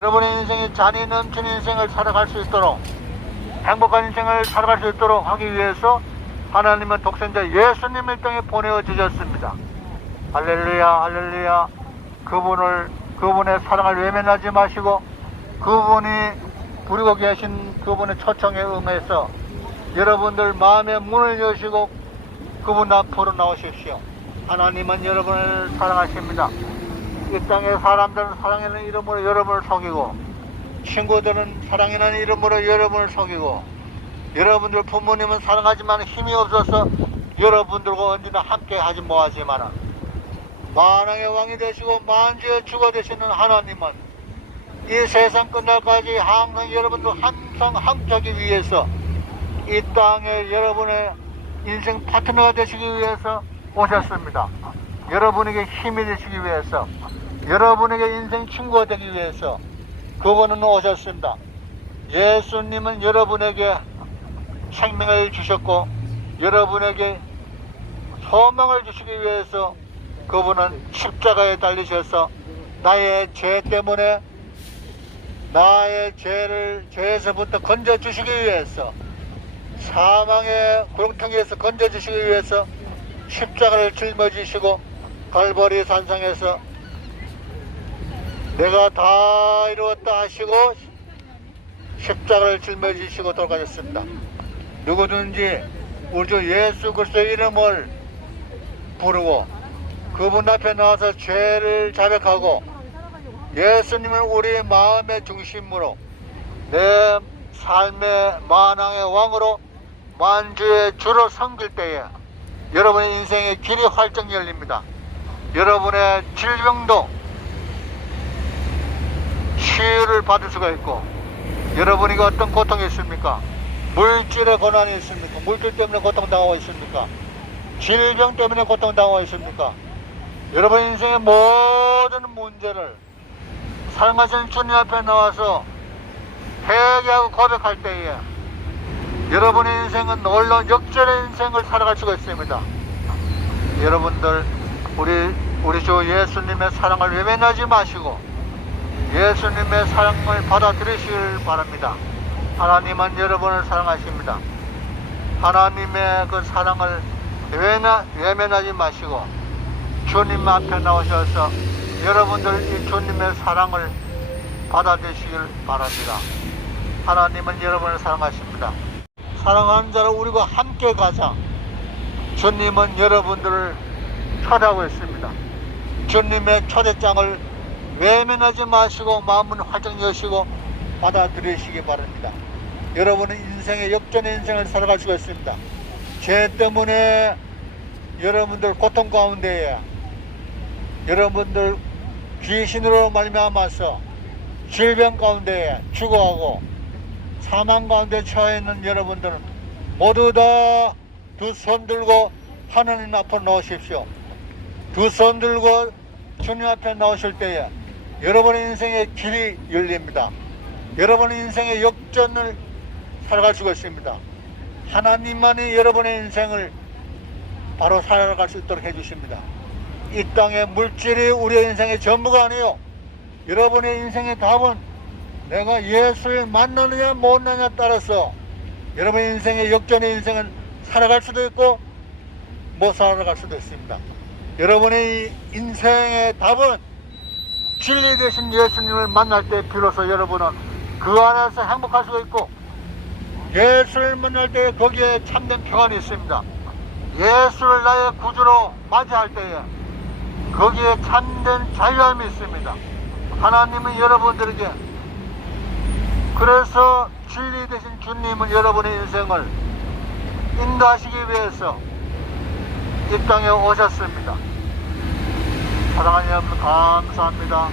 여러분의 인생이 잔이 넘치는 인생을 살아갈 수 있도록 행복한 인생을 살아갈 수 있도록 하기 위해서 하나님은 독생자 예수님을 통해 보내어 주셨습니다. 할렐루야, 할렐루야. 그분을, 그분의 사랑을 외면하지 마시고 그분이 부리고 계신 그분의 초청에 응해서 여러분들 마음의 문을 여시고 그분 앞으로 나오십시오. 하나님은 여러분을 사랑하십니다. 이 땅의 사람들은 사랑하는 이름으로 여러분을 속이고 친구들은 사랑하는 이름으로 여러분을 속이고 여러분들 부모님은 사랑하지만 힘이 없어서 여러분들과 언제나 함께 하지 못하지만 만왕의 왕이 되시고 만주의 주가 되시는 하나님은 이 세상 끝날까지 항상 여러분들 항상 함께하기 위해서 이 땅에 여러분의 인생 파트너가 되시기 위해서 오셨습니다. 여러분에게 힘이 되시기 위해서 여러분에게 인생 친구가 되기 위해서 그분은 오셨습니다. 예수님은 여러분에게 생명을 주셨고 여러분에게 소망을 주시기 위해서 그분은 십자가에 달리셔서 나의 죄 때문에 나의 죄를 죄에서부터 건져 주시기 위해서 사망의 고통에서 건져 주시기 위해서 십자가를 짊어지시고 갈보리 산상에서 내가 다 이루었다 하시고 십자가를 짊어지시고 돌아가셨습니다. 누구든지 우리 주 예수 그리스도의 이름을 부르고 그분 앞에 나와서 죄를 자백하고 예수님을 우리 마음의 중심으로 내 삶의 만왕의 왕으로 만주의 주로 섬길 때에 여러분의 인생의 길이 활짝 열립니다. 여러분의 질병도 치유를 받을 수가 있고 여러분에게 어떤 고통이 있습니까? 물질의 고난이 있습니까? 물질 때문에 고통당하고 있습니까? 질병 때문에 고통당하고 있습니까? 여러분 인생의 모든 문제를 사랑하시는 주님 앞에 나와서 회개하고 고백할 때에 여러분의 인생은 놀라운 역전의 인생을 살아갈 수가 있습니다. 여러분들 우리 우리 주 예수님의 사랑을 외면하지 마시고 예수님의 사랑을 받아들이시길 바랍니다. 하나님은 여러분을 사랑하십니다. 하나님의 그 사랑을 외면, 외면하지 마시고 주님 앞에 나오셔서 여러분들 이 주님의 사랑을 받아들이시길 바랍니다. 하나님은 여러분을 사랑하십니다. 사랑하는 자를 우리가 함께 가자. 주님은 여러분들을 초대하고 있습니다. 주님의 초대장을 외면하지 마시고 마음은 활짝 여시고 받아들이시기 바랍니다. 여러분은 인생의 역전의 인생을 살아갈 수가 있습니다. 죄 때문에 여러분들 고통 가운데에 여러분들 귀신으로 말미암아서 질병 가운데에 죽어가고 사망 가운데 처해 있는 여러분들은 모두 다 두 손 들고 하나님 앞으로 나오십시오. 두 손 들고 주님 앞에 나오실 때에 여러분의 인생의 길이 열립니다. 여러분의 인생의 역전을 살아갈 수가 있습니다. 하나님만이 여러분의 인생을 바로 살아갈 수 있도록 해주십니다. 이 땅의 물질이 우리의 인생의 전부가 아니요. 여러분의 인생의 답은 내가 예수를 만나느냐 못 만나느냐 따라서 여러분의 인생의 역전의 인생은 살아갈 수도 있고 못 살아갈 수도 있습니다. 여러분의 인생의 답은 진리 되신 예수님을 만날 때 비로소 여러분은 그 안에서 행복할 수가 있고 예수를 만날 때 거기에 참된 평안이 있습니다. 예수를 나의 구주로 맞이할 때에 거기에 참된 자유함이 있습니다. 하나님은 여러분들에게 그래서 진리 되신 주님은 여러분의 인생을 인도하시기 위해서 이 땅에 오셨습니다. 사랑하는 여러분 감사합니다.